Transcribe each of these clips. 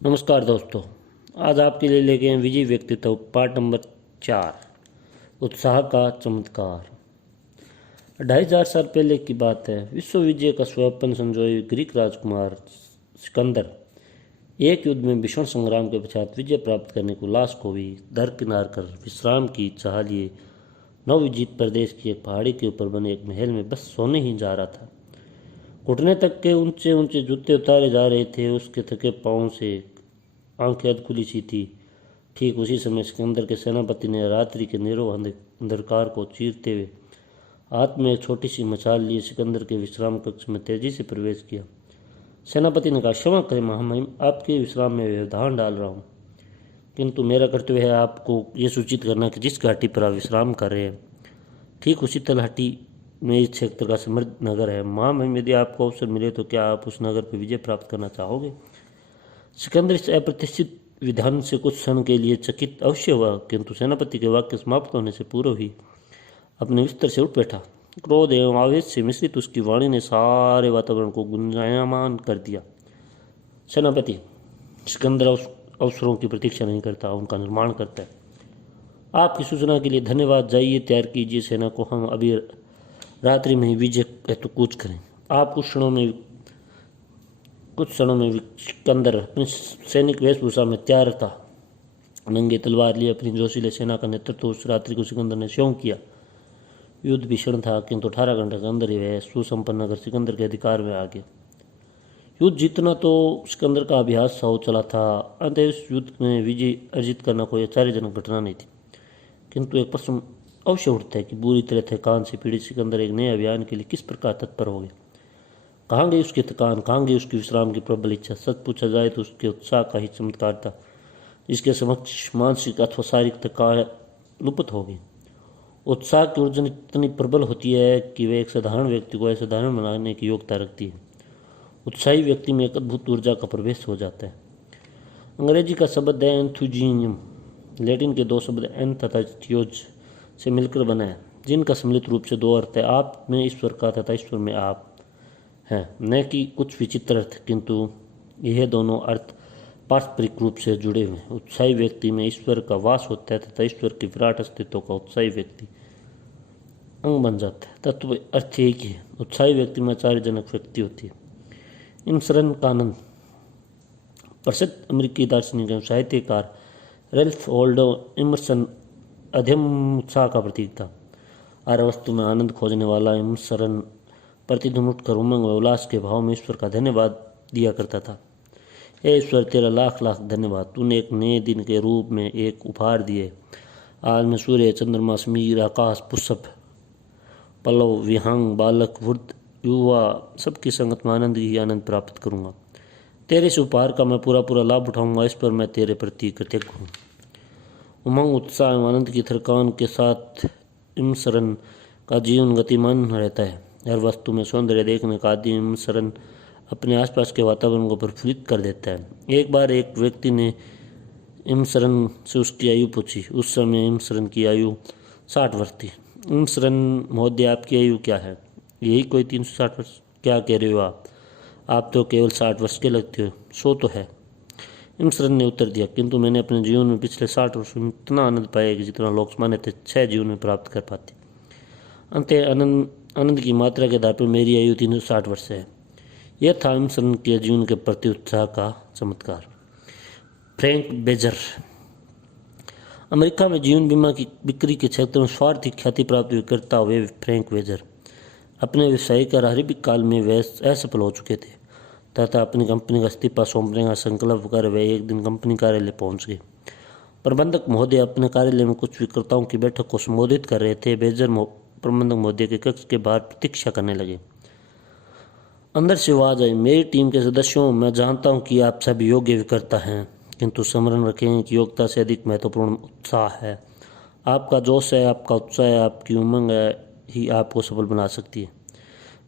नमस्कार दोस्तों। आज आपके लिए लेके हैं विजय व्यक्तित्व पार्ट नंबर 4, उत्साह का चमत्कार। 2500 साल पहले की बात है। विश्व विजय का स्वप्न संजोए ग्रीक राजकुमार सिकंदर एक युद्ध में भीषण संग्राम के पश्चात विजय प्राप्त करने को लास्कोवी दरकिनार कर विश्राम की चाह लिए नवविजित प्रदेश की एक पहाड़ी के ऊपर बने एक महल में बस सोने ही जा रहा था। घुटने तक के ऊंचे ऊंचे जूते उतारे जा रहे थे। उसके थके पाँव से आंखें अध खुली सी थी। ठीक उसी समय सिकंदर के सेनापति ने रात्रि के नीरव अंधकार को चीरते हुए हाथ में एक छोटी सी मशाल लिए सिकंदर के विश्राम कक्ष में तेजी से प्रवेश किया। सेनापति ने कहा, क्षमा करें महामहिम, आपके विश्राम में व्यवधान डाल रहा हूँ, किंतु मेरा कर्तव्य है आपको ये सूचित करना कि जिस घाटी पर आप विश्राम कर रहे हैं ठीक उसी तलहटी में इस क्षेत्र का समृद्ध नगर है। महामहिम, यदि आपको अवसर मिले तो क्या आप उस नगर पर विजय प्राप्त करना चाहोगे? सिकंदर इस अप्रत्याशित विधान से कुछ क्षण के लिए चकित अवश्य हुआ, किंतु सेनापति के वाक्य समाप्त होने से पूर्व ही अपने बिस्तर से उठ बैठा। क्रोध एवं आवेश से मिश्रित उसकी वाणी ने सारे वातावरण को गुंजायमान कर दिया। सेनापति सिकंदर अवसरों की प्रतीक्षा नहीं करता, उनका निर्माण करता है। आपकी सूचना के लिए धन्यवाद। जाइए, तैयार कीजिए सेना को, हम अभी रात्रि में ही विजय हेतु कूच करें। आप कुछ क्षणों में सिकंदर अपनी सैनिक वेशभूषा में तैयार था। नंगे तलवार लिए अपनी जोशीले सेना का नेतृत्व उस रात्रि को सिकंदर ने स्वयं किया। युद्ध भीषण था, किंतु 18 घंटे के अंदर ही वह सुसंपन्न नगर सिकंदर के अधिकार में आ गया। युद्ध जीतना तो सिकंदर का अभ्यास सा हो चला था। अंत इस युद्ध में विजय अर्जित करना कोई आश्चर्यजनक घटना नहीं थी, किंतु एक प्रश्न अवश्य उठता है कि बुरी तरह थकान से पीड़ित सिकंदर एक नए अभियान के लिए किस प्रकार तत्पर हो गया। कहाँ गई उसकी थकान, कहाँ गई उसकी विश्राम की प्रबल इच्छा? सच पूछा जाए तो उसके उत्साह का ही चमत्कार था, जिसके समक्ष मानसिक अथवा शारीरिक थकान लुप्त हो गई। उत्साह की ऊर्जा इतनी प्रबल होती है कि वह एक साधारण व्यक्ति को असाधारण बनाने की योग्यता रखती है। उत्साही व्यक्ति में एक अद्भुत ऊर्जा का प्रवेश हो जाता है। अंग्रेजी का शब्द है एंथुजियम, लैटिन के दो शब्द एन तथा थियोज से मिलकर बना है, जिनका सम्मिलित रूप से दो अर्थ है, आप में ईश्वर का तथा ईश्वर में आप हैं। न कि कुछ विचित्र अर्थ, किंतु यह दोनों अर्थ पारस्परिक रूप से जुड़े हुए हैं। उत्साही व्यक्ति में ईश्वर का वास होता है तथा ईश्वर के विराट अस्तित्व का उत्साही व्यक्ति अंग बन जाता है। तत्व अर्थ एक ही है। उत्साही व्यक्ति में आश्चर्यजनक व्यक्ति होती है। इमर्सन कानन, प्रसिद्ध अमेरिकी दार्शनिक एवं साहित्यकार रेल्फ वॉल्डो इमर्सन अध्यम उत्साह का प्रतीक था। हर वस्तु में आनंद खोजने वाला इमर्सन प्रतिदिन उठकर उमंग व उल्लास के भाव में ईश्वर का धन्यवाद दिया करता था। हे ईश्वर, तेरा लाख लाख धन्यवाद, तूने एक नए दिन के रूप में एक उपहार दिए। आज मैं सूर्य, चंद्रमा, समीर, आकाश, पुष्प, पल्लव, विहंग, बालक, वृद्ध, युवा सबकी संगत में आनंद ही आनंद प्राप्त करूंगा। तेरे इस उपहार का मैं पूरा लाभ उठाऊंगा। इस पर मैं तेरे प्रति कृतज्ञ हूँ। उमंग, उत्साह एवं आनंद की थकान के साथ इमर्सन का जीवन गतिमान रहता है। हर वस्तु में सौंदर्य देखने का आदि इमर्सन अपने आसपास के वातावरण को प्रफुल्लित कर देता है। एक बार एक व्यक्ति ने इमर्सन से उसकी आयु पूछी। उस समय इमर्सन की आयु 60 वर्ष थी। इमर्सन महोदय, आपकी आयु क्या है? यही कोई 360 वर्ष? क्या कह रहे हो आप तो केवल 60 वर्ष के लगते हो। सो तो है, इमर्सन ने उत्तर दिया, किंतु मैंने अपने जीवन में पिछले 60 वर्षों में इतना आनंद पाया कि जितना लोग सामान्यतः 6 जीवन में प्राप्त कर पाते। अंत आनंद की मात्रा के आधार पर मेरी आयु 360 वर्ष है। यह था इमर्सन के जीवन के प्रति उत्साह का चमत्कार। फ्रैंक बेजर, अमेरिका में जीवन बीमा की बिक्री के क्षेत्र में स्वार्थी ख्याति प्राप्त करता हुए फ्रैंक बेजर अपने व्यावसायिक और आरंभिक काल में वे असफल हो चुके थे तथा अपनी कंपनी का इस्तीफा सौंपने का संकल्प कर वे एक दिन कंपनी कार्यालय पहुंच गए। प्रबंधक महोदय अपने कार्यालय में कुछ विक्रेताओं की बैठक को संबोधित कर रहे थे। बेजर प्रबंधक महोदय के कक्ष के बाहर प्रतीक्षा करने लगे। अंदर से आवाज आई, मेरी टीम के सदस्यों, मैं जानता हूं कि आप सभी योग्य विक्रेता हैं, किंतु स्मरण रखें कि योग्यता से अधिक महत्वपूर्ण उत्साह है। आपका जोश है, आपका उत्साह है, आपकी उमंग है ही आपको सफल बना सकती है।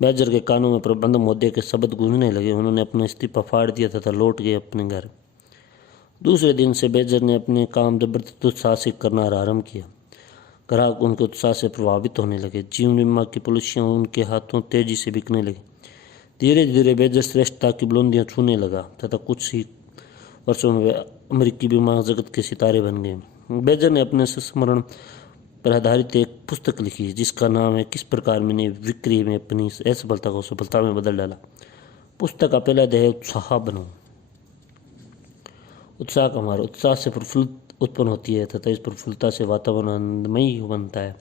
बेजर के कानों में प्रबंधक महोदय के शब्द गूंजने लगे। उन्होंने अपना इस्तीफा फाड़ दिया तथा लौट गए अपने घर। दूसरे दिन से बेजर ने अपने काम जबरदस्त उत्साह से करना आरंभ किया। ग्राहक उनके उत्साह से प्रभावित होने लगे। जीवन बीमा की पॉलिसियां उनके हाथों तेजी से बिकने लगी। धीरे धीरे बेजर श्रेष्ठता की बुलंदियां छूने लगा तथा कुछ ही वर्षों में वे अमेरिकी विमान जगत के सितारे बन गए। बेजर ने अपने संस्मरण पर आधारित एक पुस्तक लिखी जिसका नाम है किस प्रकार मैंने बिक्री में अपनी असफलता को सफलता में बदल डाला। पुस्तक का पहला अध्याय उत्साह बनो। उत्साह का हमारा उत्साह से प्रफुल्लता उत्पन्न होती है तथा इस प्रफुल्लता से वातावरण आनंदमयी बनता है।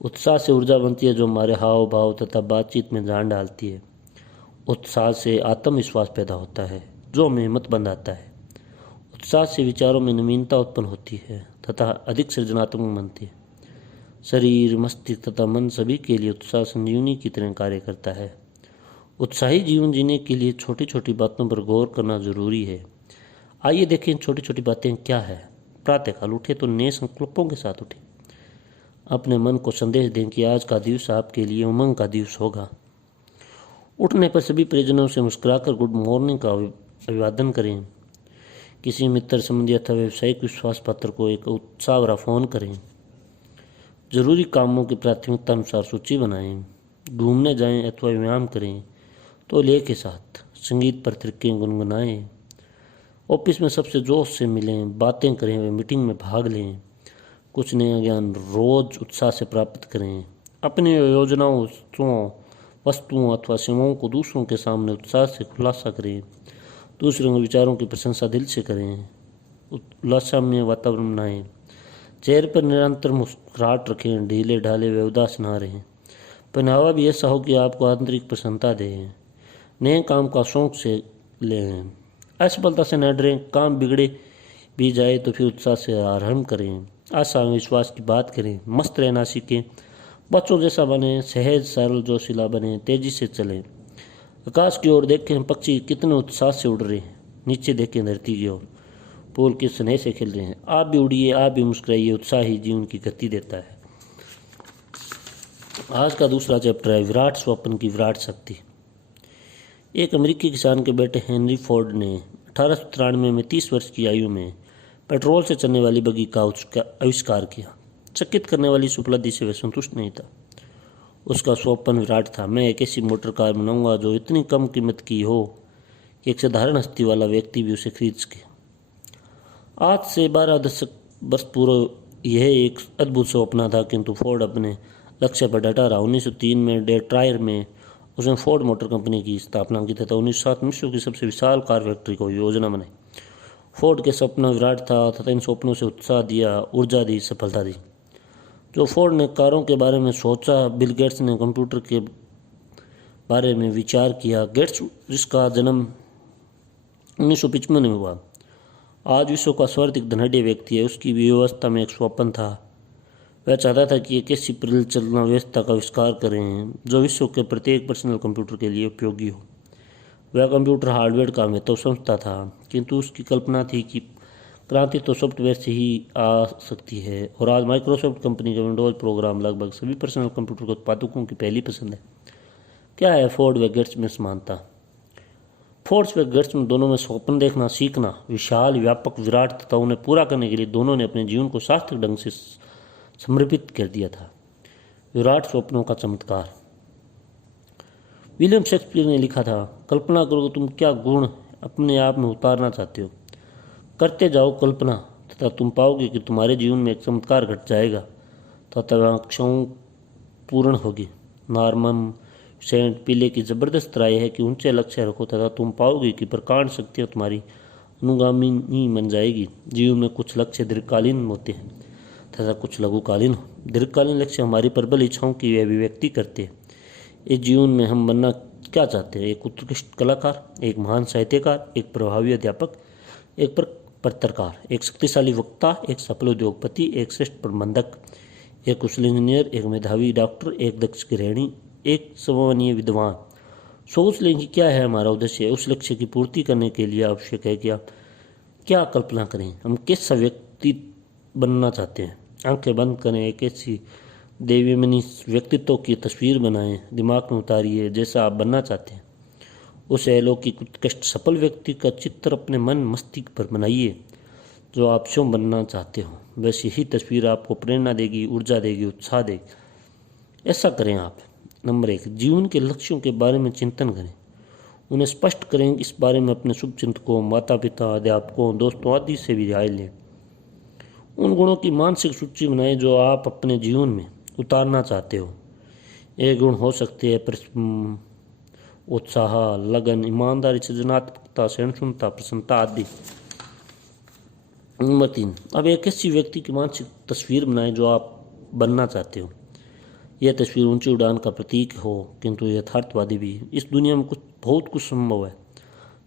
उत्साह से ऊर्जा बनती है जो हमारे हाव भाव तथा बातचीत में जान डालती है। उत्साह से आत्मविश्वास पैदा होता है जो हमें हिम्मत बनाता है। उत्साह से विचारों में नवीनता उत्पन्न होती है तथा अधिक सृजनात्मक बनती है। शरीर, मस्तिष्क तथा मन सभी के लिए उत्साह संजीवनी की तरह कार्य करता है। उत्साही जीवन जीने के लिए छोटी छोटी बातों पर गौर करना जरूरी है। आइए देखें छोटी छोटी बातें क्या है। प्रातःकाल उठे तो नए संकल्पों के साथ उठे। अपने मन को संदेश दें कि आज का दिवस आपके लिए उमंग का दिवस होगा। उठने पर सभी परिजनों से मुस्कुराकर गुड मॉर्निंग का अभिवादन करें। किसी मित्र, संबंधी अथवा व्यावसायिक विश्वास पात्र को एक उत्साह भरा फोन करें। जरूरी कामों की प्राथमिकता अनुसार सूची बनाएं। घूमने जाएं अथवा व्यायाम करें तो लय के साथ। संगीत पर तरीके गुनगुनाएं। ऑफिस में सबसे जोश से मिलें, बातें करें व मीटिंग में भाग लें। कुछ नया ज्ञान रोज उत्साह से प्राप्त करें। अपनी योजनाओं, वस्तुओं अथवा सेवाओं को दूसरों के सामने उत्साह से खुलासा करें। दूसरों के विचारों की प्रशंसा दिल से करें। उल्लासमय वातावरण बनाएं। चेहरे पर निरंतर मुस्कुराहट रखें। ढीले ढाले व उदास न रहें। पहनावा भी ऐसा हो कि आपको आंतरिक प्रसन्नता दे। नए काम का शौक से लें। असफलता से न डरें। काम बिगड़े भी जाए तो फिर उत्साह से आरंभ करें। आशा विश्वास की बात करें। मस्त रहना सीखें। बच्चों जैसा बने, सहज सरल जोशीला बने, तेजी से चलें। आकाश की ओर देखें, पक्षी कितने उत्साह से उड़ रहे हैं। नीचे देखें धरती की ओर, फूल किस स्नेह से खिल रहे हैं। आप भी उड़िए, आप भी मुस्कुराइए। उत्साह ही जीवन की गति देता है। आज का दूसरा चैप्टर है विराट स्वप्न की विराट शक्ति। एक अमेरिकी किसान के बेटे हेनरी फोर्ड ने 1893 में 30 वर्ष की आयु में पेट्रोल से चलने वाली बग्गी का आविष्कार किया। चकित करने वाली इस उपलब्धि से वह संतुष्ट नहीं था। उसका स्वप्न विराट था। मैं एक ऐसी मोटर कार बनाऊंगा जो इतनी कम कीमत की हो कि एक साधारण हस्ती वाला व्यक्ति भी उसे खरीद सके। आज से 12 दशक वर्ष पूर्व यह एक अद्भुत स्वप्न था, किंतु फोर्ड अपने लक्ष्य पर डटा रहा। 1903 में डेट्रॉयट में उसने फोर्ड मोटर कंपनी की स्थापना की तथा 1907 में विश्व की सबसे विशाल कार फैक्ट्री को योजना बनाई। फोर्ड के सपना विराट था तथा इन सपनों से उत्साह दिया, ऊर्जा दी, सफलता दी। जो फोर्ड ने कारों के बारे में सोचा, बिल गेट्स ने कंप्यूटर के बारे में विचार किया। गेट्स जिसका जन्म 1955 में हुआ, आज विश्व का सर्वाधिक धनाढ्य व्यक्ति है। उसकी व्यवस्था में एक स्वप्न था। वह चाहता था कि एक ऐसी परिचालना व्यवस्था का आविष्कार करें जो विश्व के प्रत्येक पर्सनल कंप्यूटर के लिए उपयोगी हो। वह कंप्यूटर हार्डवेयर का महत्व समझता था, किंतु उसकी कल्पना थी कि क्रांति तो सॉफ्टवेयर से ही आ सकती है। और आज माइक्रोसॉफ्ट कंपनी का विंडोज प्रोग्राम लगभग सभी पर्सनल कंप्यूटर के उत्पादकों की पहली पसंद है। क्या है फोर्ड व गेट्स में समानता? फोर्ड व गेट्स में दोनों में स्वप्न देखना सीखना विशाल, व्यापक, विराट तथा उन्हें पूरा करने के लिए दोनों ने अपने जीवन को सार्थक ढंग से समर्पित कर दिया था। विराट स्वप्नों का चमत्कार। विलियम शेक्सपियर ने लिखा था, कल्पना करो तुम क्या गुण अपने आप में उतारना चाहते हो। करते जाओ कल्पना तथा तुम पाओगे कि तुम्हारे जीवन में एक चमत्कार घट जाएगा तथा आकांक्षाओं पूर्ण होगी। नॉर्मन सेंट पीले की जबरदस्त राय है कि ऊंचे लक्ष्य रखो तथा तुम पाओगे कि प्रकांड शक्तियाँ तुम्हारी अनुगामिनी बन जाएगी। जीवन में कुछ लक्ष्य दीर्घकालीन होते हैं तथा कुछ लघुकालीन। दीर्घकालीन लक्ष्य हमारी प्रबल इच्छाओं की अभिव्यक्ति करते हैं। इस जीवन में हम बनना क्या चाहते हैं? एक उत्कृष्ट कलाकार, एक महान साहित्यकार, एक प्रभावी अध्यापक, एक पत्रकार, एक शक्तिशाली वक्ता, एक सफल उद्योगपति, एक श्रेष्ठ प्रबंधक, एक कुशल इंजीनियर, एक मेधावी डॉक्टर, एक दक्ष गृहिणी, एक सम्मानीय विद्वान। सोच लें कि क्या है हमारा उद्देश्य। उस लक्ष्य की पूर्ति करने के लिए आवश्यक है कि आप क्या कल्पना करें। हम कैसा व्यक्ति बनना चाहते हैं। आंखें बंद करें, एक ऐसी देवीमनी व्यक्तित्व की तस्वीर बनाएं, दिमाग में उतारिए जैसा आप बनना चाहते हैं। उस अलौकिक उत्कृष्ट सफल व्यक्ति का चित्र अपने मन मस्तिष्क पर बनाइए जो आप स्वयं बनना चाहते हो। बस यही तस्वीर आपको प्रेरणा देगी, ऊर्जा देगी, उत्साह देगी। ऐसा करें आप। नंबर 1, जीवन के लक्ष्यों के बारे में चिंतन करें। उन्हें स्पष्ट करें। इस बारे में अपने शुभचिंतकों, माता पिता, अध्यापकों, दोस्तों आदि से भी राय लें। उन गुणों की मानसिक सूची बनाएं जो आप अपने जीवन में उतारना चाहते हो। ये गुण हो सकते हैं उत्साह, लगन, ईमानदारी, सृजनात्मकता, सहिष्णुता, प्रसन्नता आदि। नंबर 3, अब एक ऐसी व्यक्ति की मानसिक तस्वीर बनाएं जो आप बनना चाहते हो। यह तस्वीर ऊंची उड़ान का प्रतीक हो, किंतु यथार्थवादी भी। इस दुनिया में बहुत कुछ संभव है,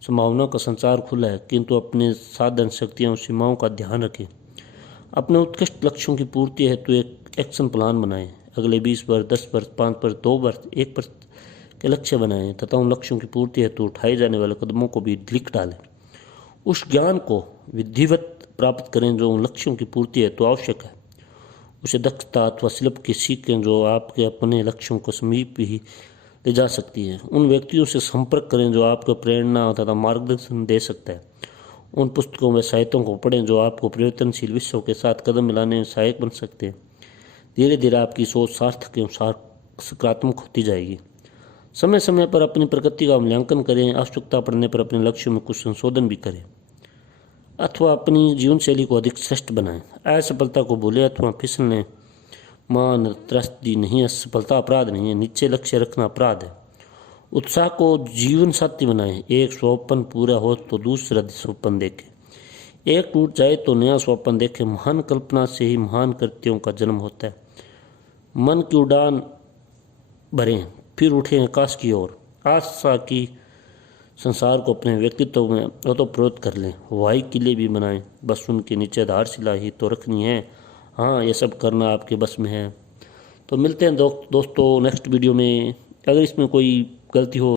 संभावनाओं का संसार खुला है, किंतु अपने साधन, शक्तियों और सीमाओं का ध्यान रखें। अपने उत्कृष्ट लक्ष्यों की पूर्ति हेतु एक एक्शन प्लान बनाएं। अगले 20 वर्ष, 10 वर्ष, 5 वर्ष, 2 वर्ष, 1 वर्ष के लक्ष्य बनाएं तथा उन लक्ष्यों की पूर्ति हेतु उठाए जाने वाले कदमों को भी लिख डालें। उस ज्ञान को विधिवत प्राप्त करें जो उन लक्ष्यों की पूर्ति हेतु आवश्यक है। उसे दक्षता अथवा शिल्प की सीखें जो आपके अपने लक्ष्यों को समीप ही ले जा सकती है। उन व्यक्तियों से संपर्क करें जो आपको प्रेरणा तथा मार्गदर्शन दे सकता है। उन पुस्तकों व साहित्यों को पढ़ें जो आपको परिवर्तनशील विश्व के साथ कदम मिलाने में सहायक बन सकते हैं। धीरे धीरे आपकी सोच सार्थक एवं सकारात्मक होती जाएगी। समय समय पर अपनी प्रगति का मूल्यांकन करें। आवश्यकता पड़ने पर अपने लक्ष्यों में कुछ संशोधन भी करें अथवा अपनी जीवन शैली को अधिक श्रेष्ठ बनाएं। असफलता को भूलें अथवा फिसलने मान त्रस्ती नहीं। असफलता अपराध नहीं है, नीचे लक्ष्य रखना अपराध है। उत्साह को जीवन साथी बनाएं। एक स्वप्न पूरा हो तो दूसरा स्वप्न देखें, एक टूट जाए तो नया स्वप्न देखें। महान कल्पना से ही महान कृत्यों का जन्म होता है। मन की उड़ान भरें, फिर उठें आकाश की ओर। आशा की संसार को अपने व्यक्तित्व में ओतप्रोत कर लें। हवाई किले भी बनाएं, बस उनके नीचे आधारशिला ही तो रखनी है। हाँ, ये सब करना आपके बस में है। तो मिलते हैं दोस्तों नेक्स्ट वीडियो में। अगर इसमें कोई गलती हो